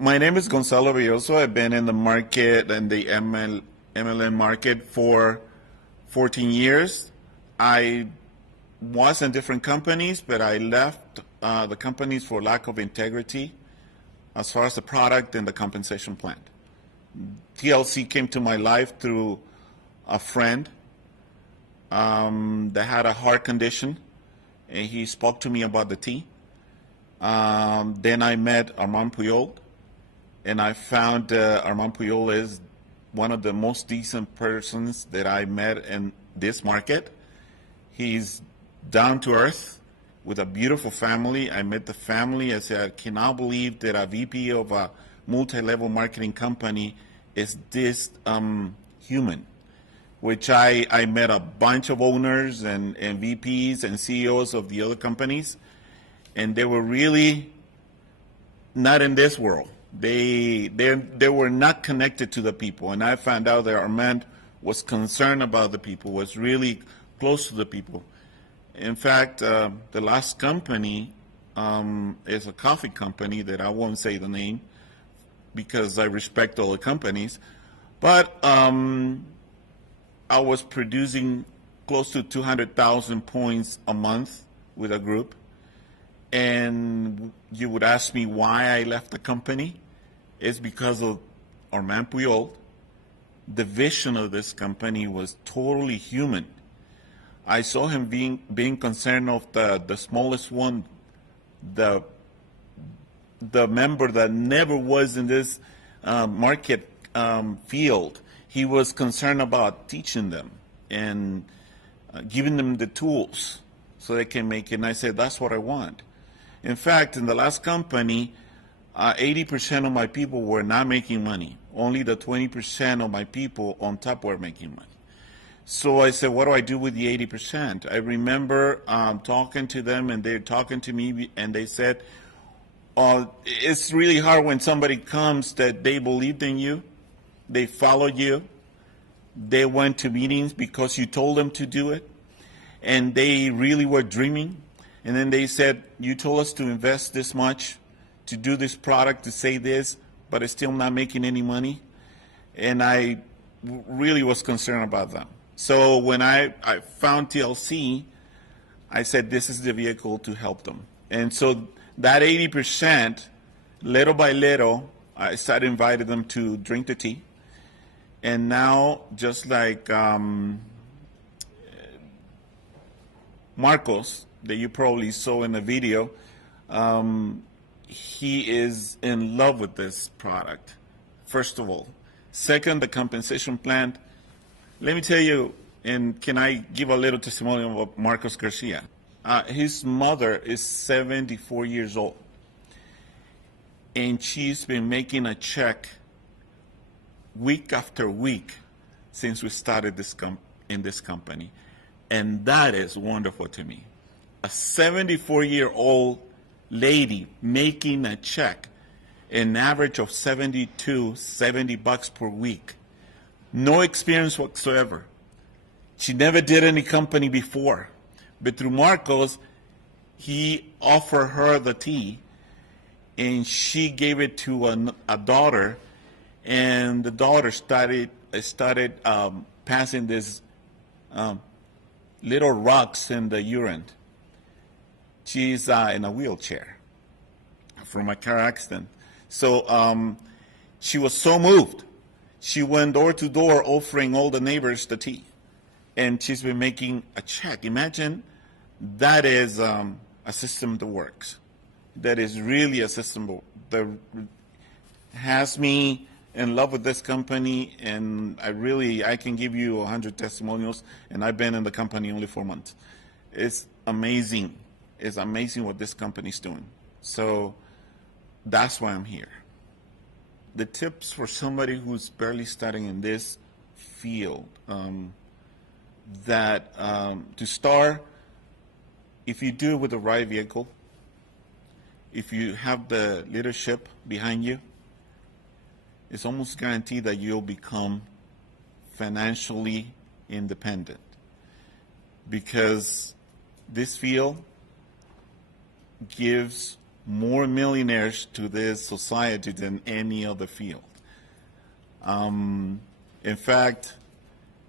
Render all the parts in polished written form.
My name is Gonzalo Villoso. I've been in the market and the MLM market for 14 years. I was in different companies, but I left the companies for lack of integrity as far as the product and the compensation plan. TLC came to my life through a friend that had a heart condition, and he spoke to me about the tea. Then I met Armand Puyol, and I found Armand Puyol is one of the most decent persons that I met in this market. He's down to earth with a beautiful family. I met the family. I said, I cannot believe that a VP of a multi-level marketing company is this human, which I met a bunch of owners and VPs and CEOs of the other companies, and they were really not in this world. They were not connected to the people, and I found out that Armand was concerned about the people, was really close to the people. In fact, the last company is a coffee company that I won't say the name because I respect all the companies, but I was producing close to 200,000 points a month with a group. And you would ask me why I left the company. It's because of Armand Puyol. The vision of this company was totally human. I saw him being concerned of the smallest one, the member that never was in this market field. He was concerned about teaching them and giving them the tools so they can make it. And I said, that's what I want. In fact, in the last company, 80% of my people were not making money. Only the 20% of my people on top were making money. So I said, what do I do with the 80%? I remember talking to them, and they're talking to me, and they said, it's really hard when somebody comes that they believed in you, they followed you, they went to meetings because you told them to do it, and they really were dreaming. And then they said, you told us to invest this much, to do this product, to say this, but it's still not making any money. And I really was concerned about them. So when I found TLC, I said, this is the vehicle to help them. And so that 80%, little by little, I started inviting them to drink the tea. And now, just like Marcos, that you probably saw in the video, he is in love with this product, first of all. Second, the compensation plan. Let me tell you, and can I give a little testimonial of Marcos Garcia? His mother is 74 years old, and she's been making a check week after week since we started in this company. And that is wonderful to me. A 74-year-old lady making a check, an average of $70 per week. No experience whatsoever. She never did any company before. But through Marcos, he offered her the tea, and she gave it to a daughter, and the daughter started passing this little rocks in the urine. She's in a wheelchair from a car accident. So she was so moved. She went door to door offering all the neighbors the tea. And she's been making a check. Imagine that is a system that works. That is really a system that has me in love with this company. And I can give you 100 testimonials. And I've been in the company only 4 months. It's amazing. It's amazing what this company's doing. So that's why I'm here. The tips for somebody who's barely starting in this field, to start, if you do it with the right vehicle, if you have the leadership behind you, it's almost guaranteed that you'll become financially independent. Because this field gives more millionaires to this society than any other field. In fact,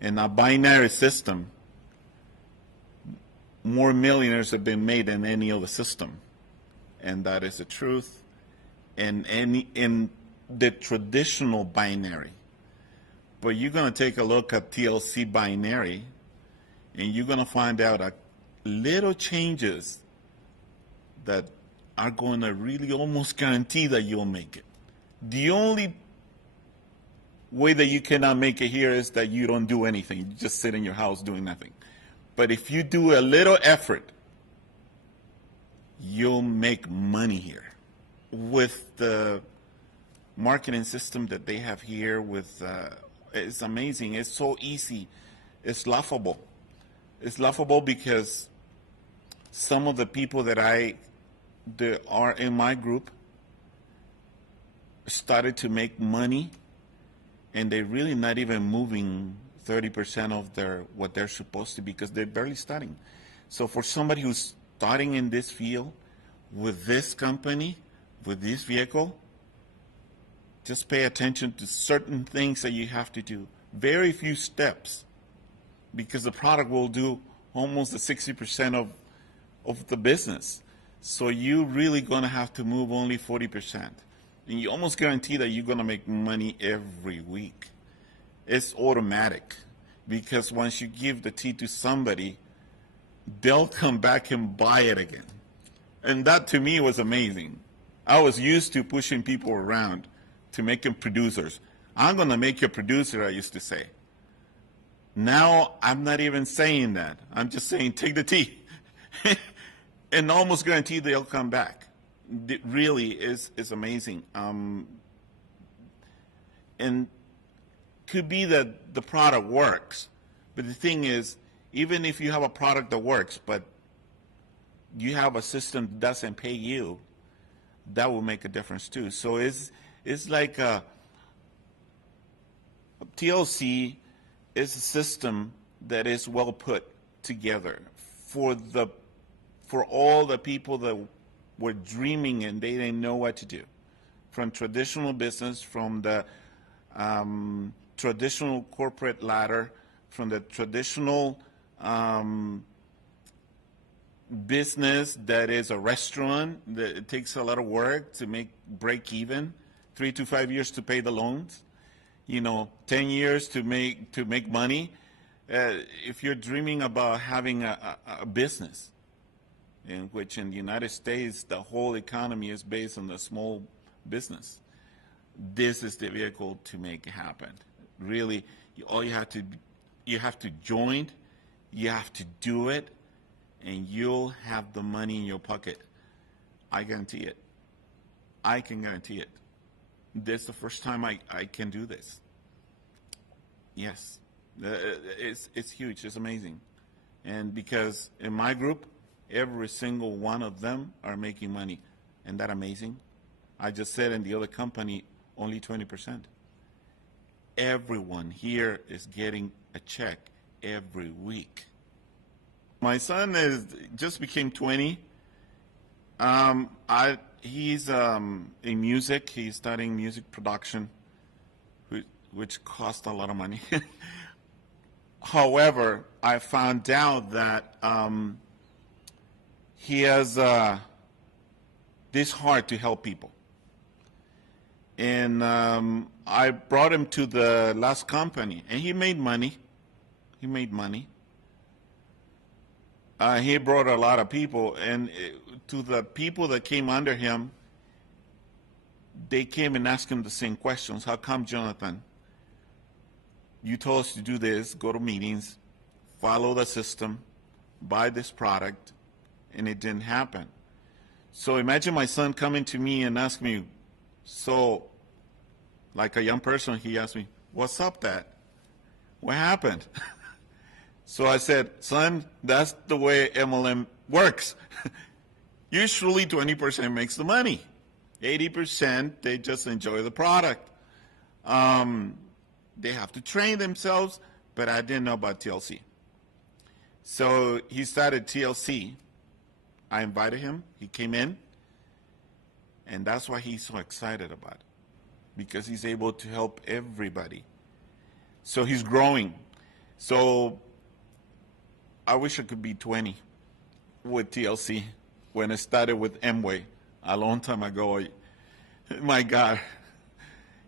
in a binary system, more millionaires have been made than any other system. And that is the truth. In the traditional binary. But you're going to take a look at TLC binary, and you're going to find out a little changes that are going to really almost guarantee that you'll make it. The only way that you cannot make it here is that you don't do anything. You just sit in your house doing nothing. But if you do a little effort, you'll make money here. With the marketing system that they have here, it's amazing. It's so easy. It's laughable. It's laughable because some of the people that are in my group started to make money, and they're really not even moving 30% of what they're supposed to, because they're barely starting. So for somebody who's starting in this field with this company, with this vehicle, just pay attention to certain things that you have to do. Very few steps, because the product will do almost the 60% of the business. So you're really going to have to move only 40%. And you almost guarantee that you're going to make money every week. It's automatic, because once you give the tea to somebody, they'll come back and buy it again. And that to me was amazing. I was used to pushing people around to make them producers. I'm going to make you a producer, I used to say. Now I'm not even saying that. I'm just saying take the tea. And almost guarantee they'll come back. It really is amazing. And could be that the product works, but the thing is, even if you have a product that works, but you have a system that doesn't pay you, that will make a difference too. So it's like TLC is a system that is well put together for all the people that were dreaming and they didn't know what to do. From traditional business, from the traditional corporate ladder, from the traditional business that is a restaurant that it takes a lot of work to break even, 3 to 5 years to pay the loans, 10 years to make money. If you're dreaming about having a business, in which in the United States the whole economy is based on the small business, this is the vehicle to make it happen. Really, all you have to join, you have to do it, and you'll have the money in your pocket. I guarantee it. I can guarantee it. This is the first time I can do this. Yes, it's huge. It's amazing. And because in my group, every single one of them are making money. Isn't that amazing? I just said in the other company, only 20%. Everyone here is getting a check every week. My son just became 20. He's in music. He's studying music production, which costs a lot of money. However, I found out that he has this heart to help people. And I brought him to the last company, and he made money. He made money. He brought a lot of people, and to the people that came under him, they came and asked him the same questions. How come, Jonathan? You told us to do this, go to meetings, follow the system, buy this product, and it didn't happen. So imagine my son coming to me and ask me, so like a young person, he asked me, what's up, Dad? What happened? So I said, son, that's the way MLM works. Usually 20% makes the money. 80%, they just enjoy the product. They have to train themselves, but I didn't know about TLC. So he started TLC. I invited him. He came in. And that's why he's so excited about it, because he's able to help everybody. So he's growing. So I wish I could be 20 with TLC when it started with Amway a long time ago. My God,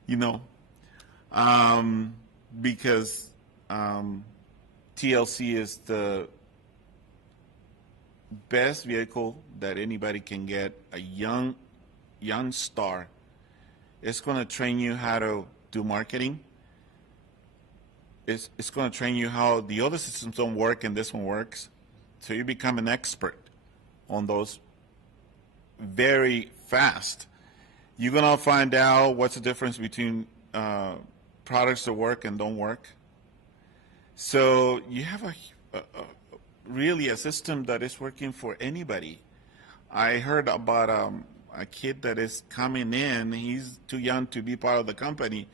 you know, because TLC is the best vehicle that anybody can get. A young star. It's going to train you how to do marketing. It's going to train you how the other systems don't work and this one works. So you become an expert on those very fast. You're going to find out what's the difference between products that work and don't work. So you have really a system that is working for anybody. I heard about a kid that is coming in. He's too young to be part of the company,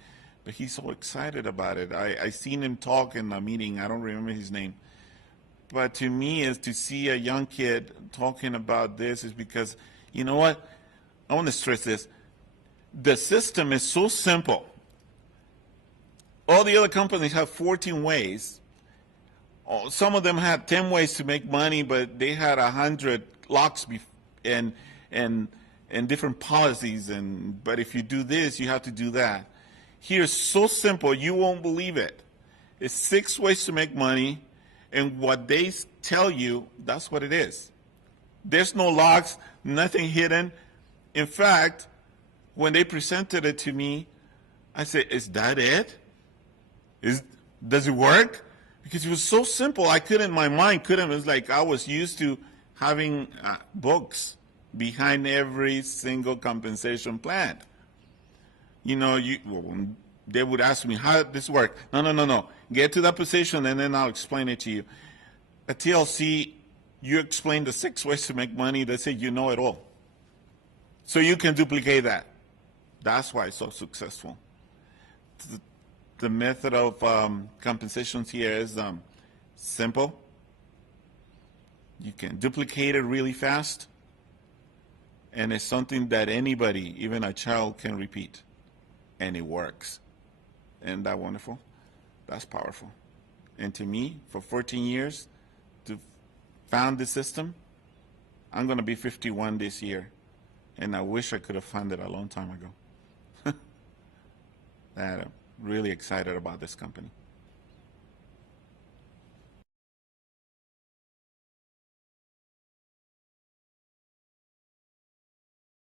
but he's so excited about it. I seen him talk in a meeting. I don't remember his name. But to me, is to see a young kid talking about this is because, you know what? I want to stress this. The system is so simple. All the other companies have 14 ways. Some of them had 10 ways to make money, but they had 100 locks and different policies. But if you do this, you have to do that. Here, it's so simple, you won't believe it. It's 6 ways to make money, and what they tell you, that's what it is. There's no locks, nothing hidden. In fact, when they presented it to me, I said, is that it? Does it work? Because it was so simple, my mind couldn't. It was like I was used to having books behind every single compensation plan. You know, they would ask me, how did this work? No. Get to that position and then I'll explain it to you. At TLC, you explain the 6 ways to make money. They say you know it all. So you can duplicate that. That's why it's so successful. The method of compensations here is simple. You can duplicate it really fast. And it's something that anybody, even a child, can repeat. And it works. Isn't that wonderful? That's powerful. And to me, for 14 years, to found this system, I'm going to be 51 this year. And I wish I could have found it a long time ago. I'm really excited about this company.